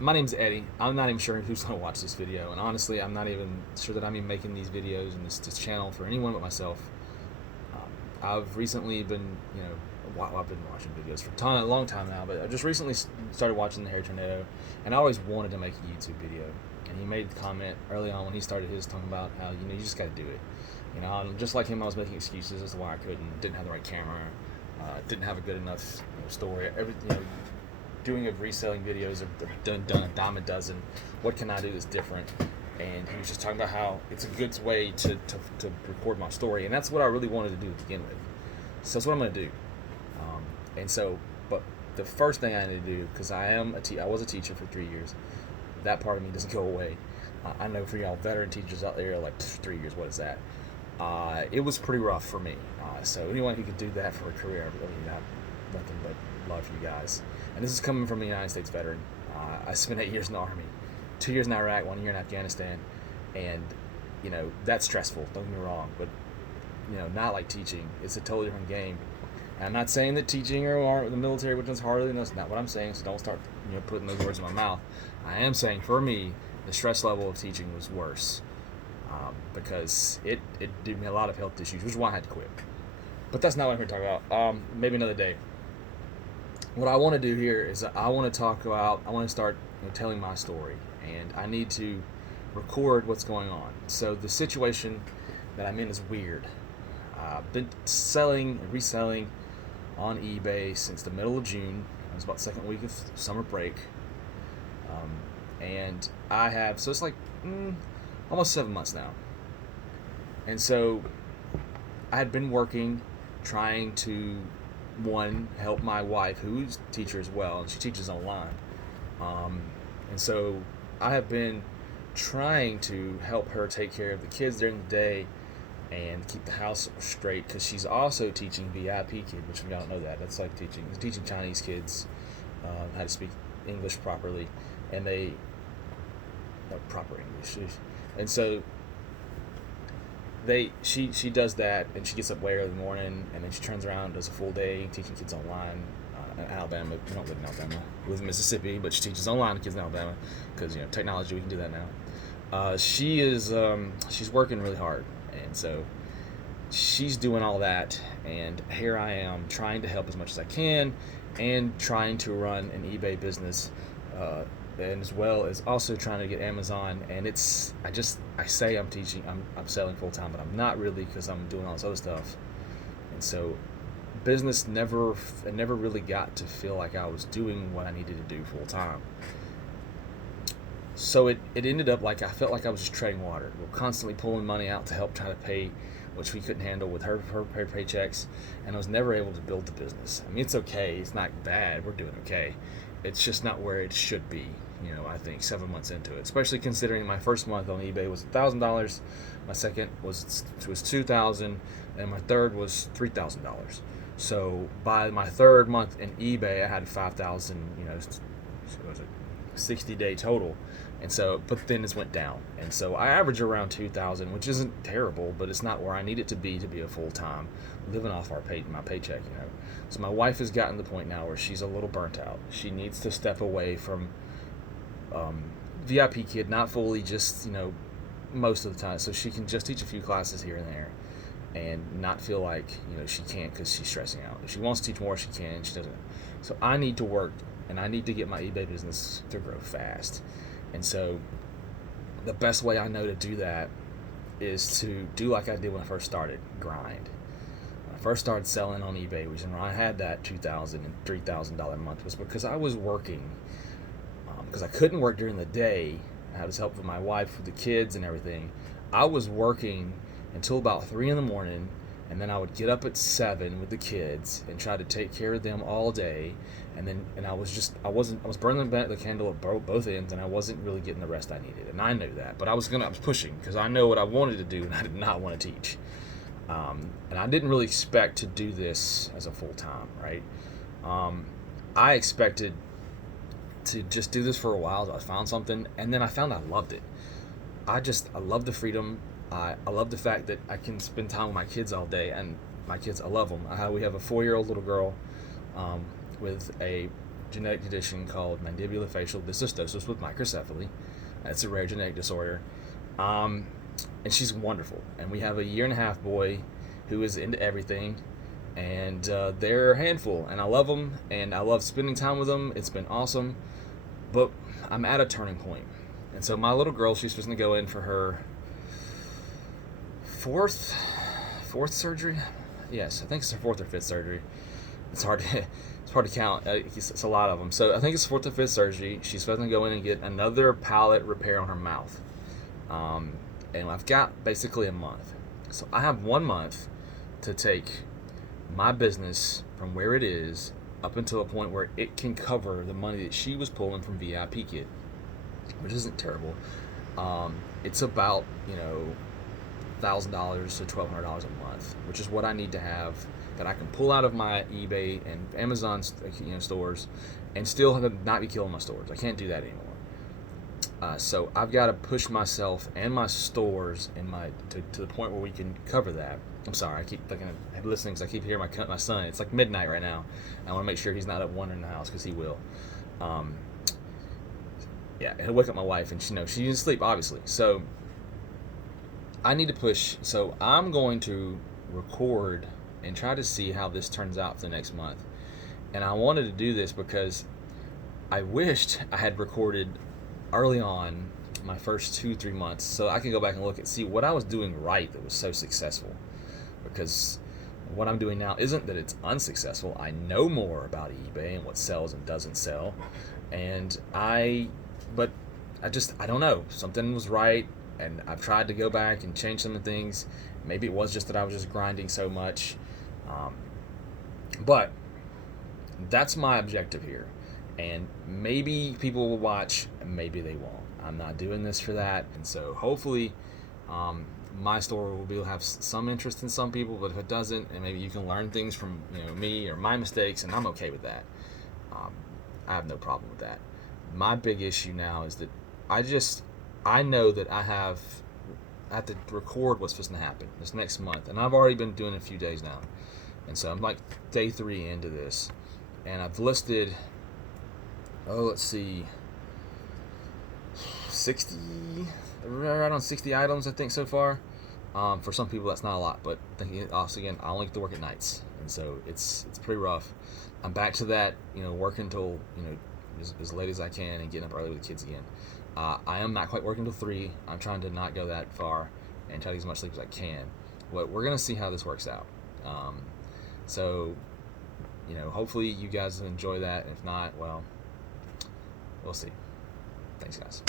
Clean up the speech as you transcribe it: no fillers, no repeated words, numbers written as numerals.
My name's Eddie. I'm not even sure who's going to watch this video, and honestly, I'm not even sure that I'm even making these videos and this channel for anyone but myself. Um, I've recently been, wow, I've been watching videos for a long time now, but I just recently started watching the Hair Tornado, and I always wanted to make a YouTube video. And he made the comment early on when he started his talking about how you just got to do it. Just like him, I was making excuses as to why I couldn't. Didn't have the right camera. Didn't have a good enough story. Doing of reselling videos are done a dime a dozen. What can I do that's different? And he was just talking about how it's a good way to record my story, and that's what I really wanted to do to begin with. So that's what I'm going to do. And so, but the first thing I need to do, because I was a teacher for 3 years. That part of me doesn't go away. I know for y'all veteran teachers out there, like 3 years, what is that? It was pretty rough for me. So anyone who could do that for a career, I really have nothing but love for you guys. And this is coming from a United States veteran. I spent 8 years in the Army, 2 years in Iraq, 1 year in Afghanistan, and that's stressful. Don't get me wrong, but not like teaching. It's a totally different game. And I'm not saying that teaching or the military, which is harder than that's not what I'm saying. So don't start putting those words in my mouth. I am saying for me, the stress level of teaching was worse because it did me a lot of health issues, which is why I had to quit. But that's not what I'm here to talk about. Maybe another day. What I want to do here is I want to talk about. I want to start telling my story, and I need to record what's going on. So the situation that I'm in is weird. I've been selling and reselling on eBay since the middle of June. It was about the second week of summer break, and I have so it's like almost 7 months now. And so I had been working, trying to help my wife, who's a teacher as well, and she teaches online. And so I have been trying to help her take care of the kids during the day and keep the house straight because she's also teaching VIP Kid, which we don't know that's like teaching Chinese kids how to speak English properly, and they no proper English, and so she does that, and she gets up way early in the morning, and then she turns around and does a full day teaching kids online in Alabama. We don't live in Alabama. We live in Mississippi, but she teaches online to kids in Alabama because technology, we can do that now. She's working really hard, and so she's doing all that, and here I am trying to help as much as I can, and trying to run an eBay business, and as well as also trying to get Amazon. And I say I'm teaching, I'm selling full time, but I'm not really because I'm doing all this other stuff. And so business never really got to feel like I was doing what I needed to do full time. So it ended up like I felt like I was just treading water. We're constantly pulling money out to help try to pay, which we couldn't handle with her paychecks, and I was never able to build the business. I mean, it's okay. It's not bad. We're doing okay. It's just not where it should be. I think 7 months into it, especially considering my first month on eBay was $1,000, my second was $2,000, and my third was $3,000. So by my third month in eBay, I had 5,000. So was it 60-day total, and so but then it went down, and so I average around 2,000, which isn't terrible, but it's not where I need it to be a full time living off my paycheck. So my wife has gotten to the point now where she's a little burnt out. She needs to step away from VIP Kid, not fully, just most of the time, so she can just teach a few classes here and there and not feel like she can't because she's stressing out. If she wants to teach more, she can. She doesn't. So I need to work, and I need to get my eBay business to grow fast. And so the best way I know to do that is to do like I did when I first started, grind. When I first started selling on eBay, the reason I had that $2,000 and $3,000 a month was because I was working. Because I couldn't work during the day. I was helping my wife with the kids and everything. I was working until about 3 in the morning, and then I would get up at 7 with the kids and try to take care of them all day. And I was burning the candle at both ends, and I wasn't really getting the rest I needed. And I knew that, but I was pushing because I know what I wanted to do, and I did not want to teach. And I didn't really expect to do this as a full time, right? I expected to just do this for a while till I found something, and then I found I loved it. I love the freedom. I love the fact that I can spend time with my kids all day, and my kids, I love them. We have a 4-year-old little girl with a genetic condition called mandibulofacial dysostosis with microcephaly. It's a rare genetic disorder. And she's wonderful. And we have a 1.5-year boy who is into everything. And they're a handful. And I love them. And I love spending time with them. It's been awesome. But I'm at a turning point. And so my little girl, she's supposed to go in for her fourth surgery. Yes, I think it's her 4th or 5th surgery. It's hard to count. It's a lot of them. So I think it's 4th or 5th surgery. She's supposed to go in and get another palate repair on her mouth. And I've got basically a month. So I have 1 month to take my business from where it is up until a point where it can cover the money that she was pulling from VIP Kit, which isn't terrible. It's about, $1,000 to $1,200 a month, which is what I need to have that I can pull out of my eBay and Amazon stores and still not be killing my stores. I can't do that anymore. So I've got to push myself and my stores to the point where we can cover that. I'm sorry, I keep listening because I keep hearing my son. It's like midnight right now. I want to make sure he's not up wandering the house because he will. He'll wake up my wife and she needs sleep, obviously. So I need to push. So I'm going to record and try to see how this turns out for the next month. And I wanted to do this because I wished I had recorded early on my first 2-3 months so I can go back and look and see what I was doing right that was so successful. Because what I'm doing now isn't that it's unsuccessful. I know more about eBay and what sells and doesn't sell. But I don't know. Something was right, and I've tried to go back and change some of the things. Maybe it was just that I was just grinding so much. But that's my objective here. And maybe people will watch, and maybe they won't. I'm not doing this for that. And so hopefully my store will have some interest in some people, but if it doesn't, and maybe you can learn things from me or my mistakes, and I'm okay with that. I have no problem with that. My big issue now is that I know that I have to record what's supposed to happen this next month, and I've already been doing a few days now, and so I'm like day 3 into this, and I've listed, let's see, 60, right on 60 items I think so far. For some people that's not a lot, but also again, I only get to work at nights, and so it's pretty rough. I'm back to that, working till as late as I can and getting up early with the kids again. I am not quite working till 3. I'm trying to not go that far and try to get as much sleep as I can. But we're gonna see how this works out. So hopefully you guys enjoy that. If not, well, we'll see. Thanks, guys.